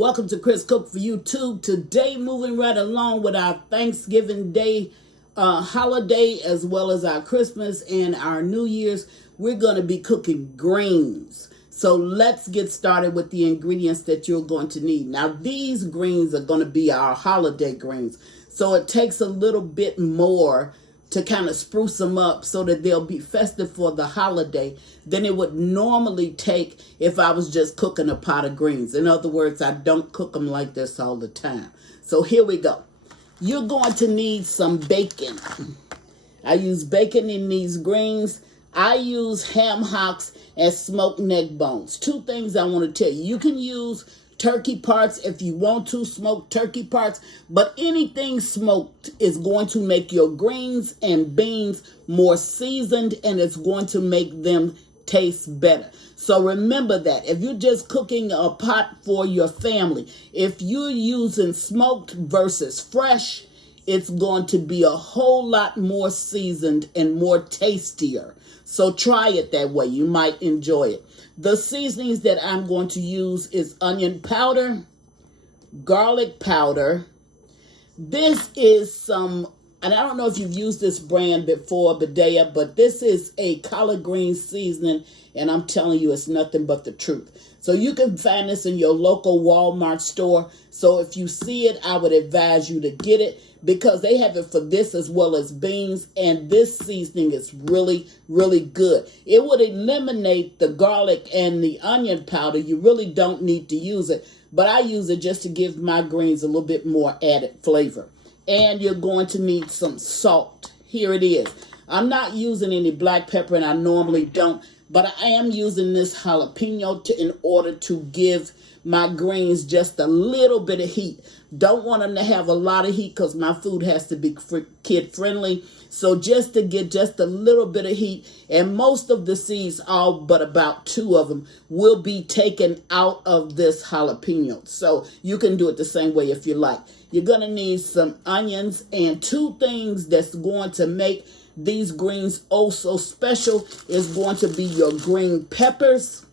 Welcome to Chris Cook for YouTube. Today, moving right along with our Thanksgiving Day holiday, as well as our Christmas and our New Year's, we're going to be cooking greens. So let's get started with the ingredients that you're going to need. Now, these greens are going to be our holiday greens. So it takes a little bit more to kind of spruce them up so that they'll be festive for the holiday than it would normally take if I was just cooking a pot of greens. In other words, I don't cook them like this all the time. So here we go. You're going to need some bacon. I use bacon in these greens. I use ham hocks and smoked neck bones. Two things I want to tell you. You can use turkey parts if you want to, smoked turkey parts, but anything smoked is going to make your greens and beans more seasoned, and it's going to make them taste better. So remember that. If you're just cooking a pot for your family, if you're using smoked versus fresh, it's going to be a whole lot more seasoned and more tastier. So try it that way. You might enjoy it. The seasonings that I'm going to use is onion powder, garlic powder. This is some, and I don't know if you've used this brand before, Badea, but this is a collard green seasoning, and I'm telling you, it's nothing but the truth. So you can find this in your local Walmart store. So if you see it, I would advise you to get it, because they have it for this as well as beans, and this seasoning is really, really good. It would eliminate the garlic and the onion powder. You really don't need to use it, but I use it just to give my greens a little bit more added flavor. And you're going to need some salt. Here it is. I'm not using any black pepper, and I normally don't, but I am using this jalapeno in order to give my greens just a little bit of heat. Don't want them to have a lot of heat because my food has to be kid friendly. So just to get just a little bit of heat, and most of the seeds, all but about 2 of them, will be taken out of this jalapeno. So you can do it the same way if you like. You're going to need some onions, and 2 things that's going to make these greens oh so special is going to be your green peppers,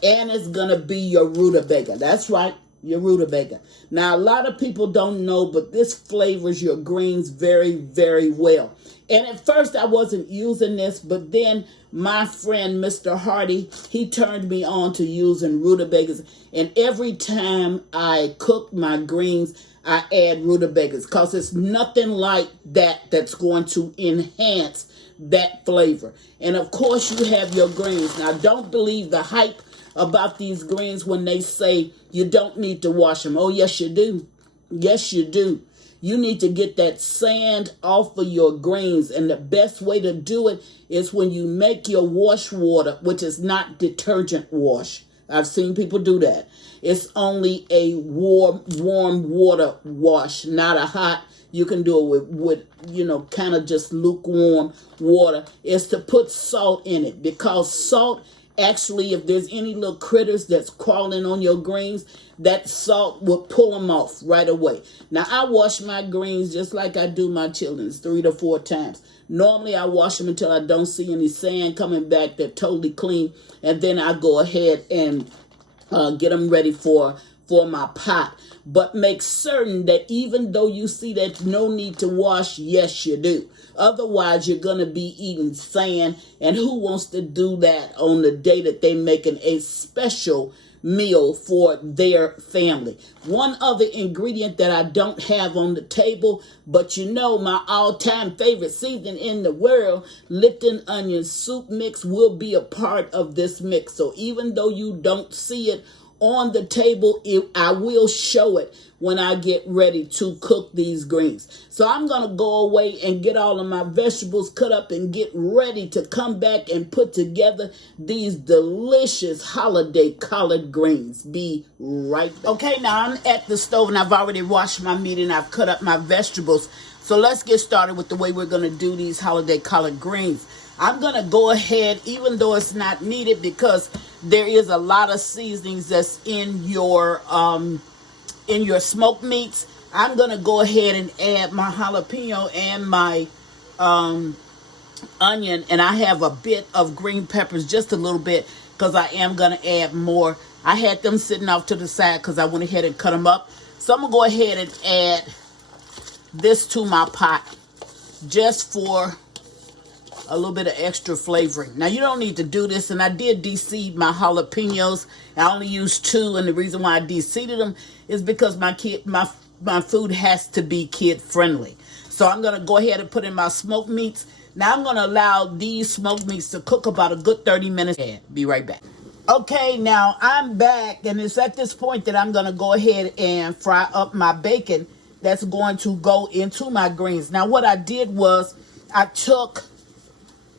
and it's going to be your rutabaga. That's right, your rutabaga. Now, a lot of people don't know, but this flavors your greens very, very well. And at first, I wasn't using this, but then my friend, Mr. Hardy, he turned me on to using rutabagas. And every time I cook my greens, I add rutabagas, because it's nothing like that that's going to enhance that flavor. And of course, you have your greens. Now, don't believe the hype about these greens when they say you don't need to wash them. Oh, yes, you do. Yes, you do. You need to get that sand off of your greens. And the best way to do it is when you make your wash water, which is not detergent wash. I've seen people do that. It's only a warm water wash, not a hot. You can do it with kind of just lukewarm water. It's to put salt in it, because salt, actually, if there's any little critters that's crawling on your greens, that salt will pull them off right away. Now, I wash my greens just like I do my children's 3 to 4 times. Normally, I wash them until I don't see any sand coming back. They're totally clean. And then I go ahead and get them ready for my pot. But make certain that even though you see that no need to wash, yes, you do. Otherwise, you're going to be eating sand. And who wants to do that on the day that they're making a special meal for their family? One other ingredient that I don't have on the table, but my all-time favorite seasoning in the world, Lipton onion soup mix, will be a part of this mix. So even though you don't see it on the table, I will show it when I get ready to cook these greens. So I'm going to go away and get all of my vegetables cut up and get ready to come back and put together these delicious holiday collard greens. Be right back. Okay, now I'm at the stove, and I've already washed my meat and I've cut up my vegetables. So let's get started with the way we're going to do these holiday collard greens. I'm going to go ahead, even though it's not needed, because there is a lot of seasonings that's in your smoked meats. I'm going to go ahead and add my jalapeno and my onion, and I have a bit of green peppers, just a little bit, because I am going to add more I had them sitting off to the side because I went ahead and cut them up. So I'm going to go ahead and add this to my pot just for a little bit of extra flavoring. Now, you don't need to do this, and I did de-seed my jalapenos. I only used 2, and the reason why I de-seeded them is because my food has to be kid-friendly. So I'm going to go ahead and put in my smoked meats. Now, I'm going to allow these smoked meats to cook about a good 30 minutes. Be right back. Okay, now I'm back, and it's at this point that I'm going to go ahead and fry up my bacon that's going to go into my greens. Now, what I did was I took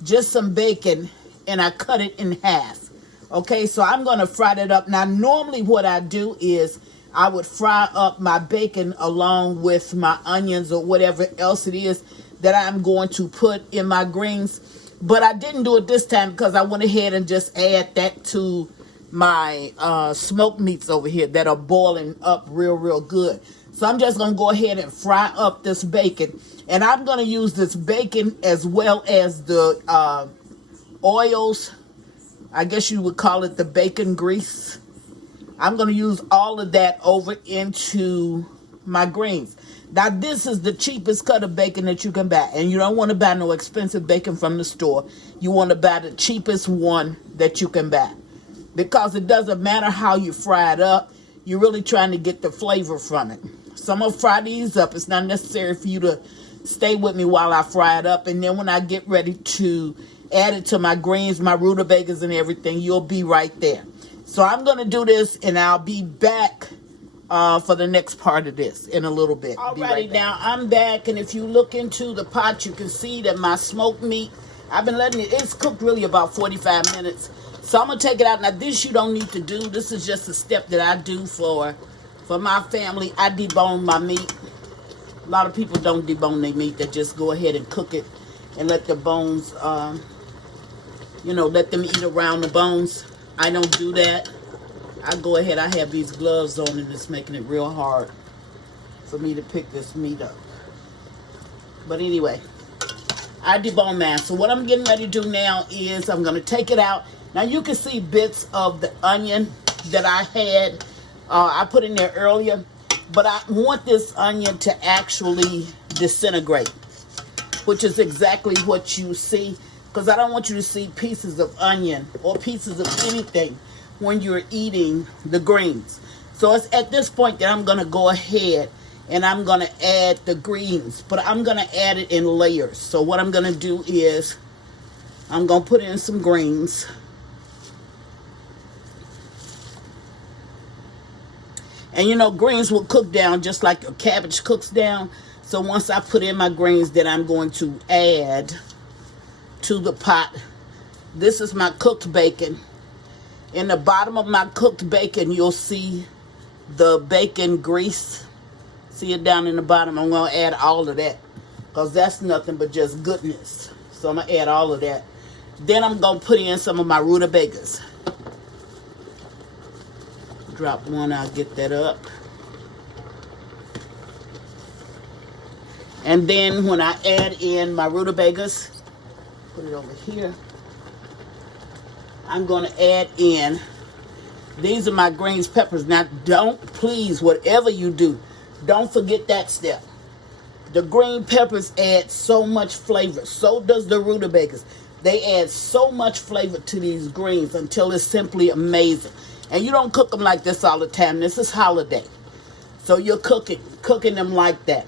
just some bacon and I cut it in half. Okay, so I'm going to fry that up. Now, normally what I do is I would fry up my bacon along with my onions or whatever else it is that I'm going to put in my greens. But I didn't do it this time because I went ahead and just add that to my smoked meats over here that are boiling up real good. So I'm just going to go ahead and fry up this bacon. And I'm going to use this bacon as well as the oils. I guess you would call it the bacon grease. I'm going to use all of that over into my greens. Now, this is the cheapest cut of bacon that you can buy. And you don't want to buy no expensive bacon from the store. You want to buy the cheapest one that you can buy. Because it doesn't matter how you fry it up. You're really trying to get the flavor from it. So I'm going to fry these up. It's not necessary for you to stay with me while I fry it up. And then when I get ready to add it to my greens, my rutabagas and everything, you'll be right there. So I'm going to do this, and I'll be back for the next part of this in a little bit. Alrighty, now I'm back, and if you look into the pot, you can see that my smoked meat, I've been letting it's cooked really about 45 minutes. So I'm going to take it out. Now, this you don't need to do. This is just a step that I do for my family. I debone my meat. A lot of people don't debone their meat. They just go ahead and cook it and let the bones, let them eat around the bones. I don't do that. I go ahead, I have these gloves on, and it's making it real hard for me to pick this meat up. But anyway, I debone mine. So what I'm getting ready to do now is I'm going to take it out. Now you can see bits of the onion that I had. I put in there earlier. But I want this onion to actually disintegrate, which is exactly what you see. Because I don't want you to see pieces of onion or pieces of anything when you're eating the greens. So it's at this point that I'm going to go ahead and I'm going to add the greens. But I'm going to add it in layers. So what I'm going to do is I'm going to put in some greens. And greens will cook down just like your cabbage cooks down. So once I put in my greens, then I'm going to add to the pot. This is my cooked bacon. In the bottom of my cooked bacon, you'll see the bacon grease. See it down in the bottom. I'm going to add all of that because that's nothing but just goodness. So I'm going to add all of that. Then I'm going to put in some of my rutabagas. Drop one, I'll get that up. And then when I add in my rutabagas, put it over here, I'm going to add in, these are my greens peppers. Now please, whatever you do, don't forget that step. The green peppers add so much flavor. So does the rutabagas. They add so much flavor to these greens until it's simply amazing. And you don't cook them like this all the time. This is holiday. So you're cooking them like that.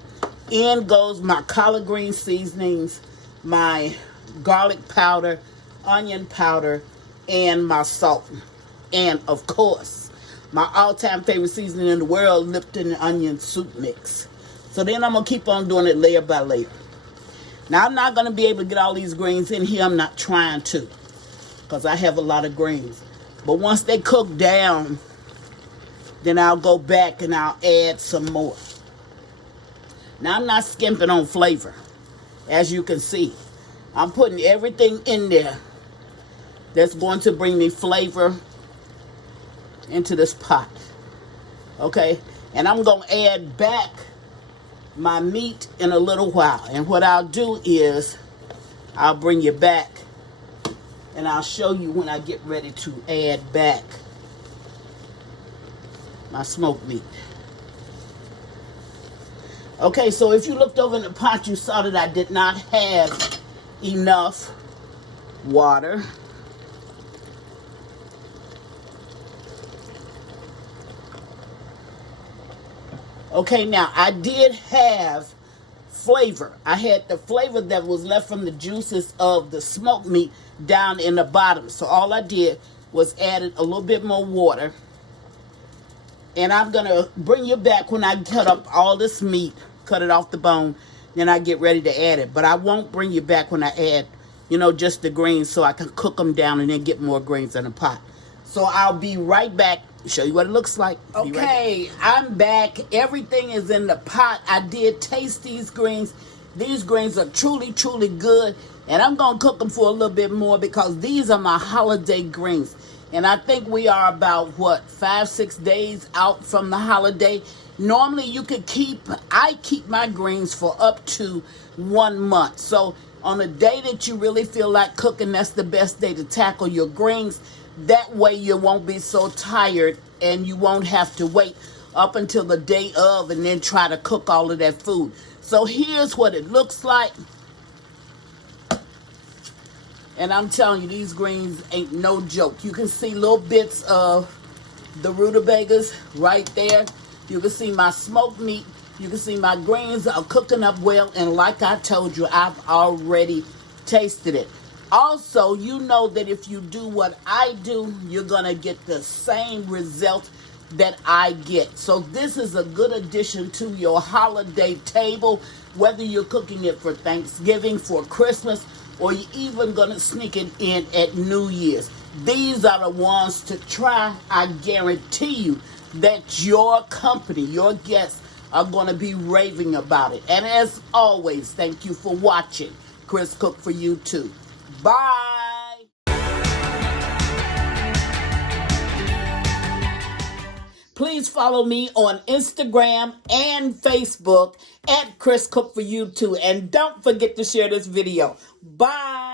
In goes my collard green seasonings, my garlic powder, onion powder, and my salt. And, of course, my all-time favorite seasoning in the world, Lipton onion soup mix. So then I'm going to keep on doing it layer by layer. Now, I'm not going to be able to get all these greens in here. I'm not trying to because I have a lot of greens. But once they cook down, then I'll go back and I'll add some more. Now, I'm not skimping on flavor. As you can see, I'm putting everything in there that's going to bring me flavor into this pot. Okay? And I'm going to add back my meat in a little while. And what I'll do is I'll bring you back and I'll show you when I get ready to add back my smoked meat. Okay, so if you looked over in the pot, you saw that I did not have enough water. Okay, now I did have flavor. I had the flavor that was left from the juices of the smoked meat down in the bottom. So all I did was added a little bit more water. And I'm going to bring you back when I cut up all this meat, cut it off the bone, then I get ready to add it. But I won't bring you back when I add, just the greens so I can cook them down and then get more greens in the pot. So I'll be right back, show you what it looks like. Okay, right, I'm back. Everything is in the pot. I did taste these greens. These greens are truly, truly good. And I'm going to cook them for a little bit more because these are my holiday greens. And I think we are about, 5-6 days out from the holiday. Normally you could I keep my greens for up to 1 month. So on a day that you really feel like cooking, that's the best day to tackle your greens. That way you won't be so tired and you won't have to wait up until the day of and then try to cook all of that food. So here's what it looks like. And I'm telling you, these greens ain't no joke. You can see little bits of the rutabagas right there. You can see my smoked meat. You can see my greens are cooking up well. And like I told you, I've already tasted it. Also, you know that if you do what I do, you're going to get the same result that I get. So this is a good addition to your holiday table, whether you're cooking it for Thanksgiving, for Christmas, or you're even going to sneak it in at New Year's. These are the ones to try. I guarantee you that your company, your guests, are going to be raving about it. And as always, thank you for watching Chris Cook for You Too. Bye. Please follow me on Instagram and Facebook at Chris Cook for You Too. And don't forget to share this video. Bye.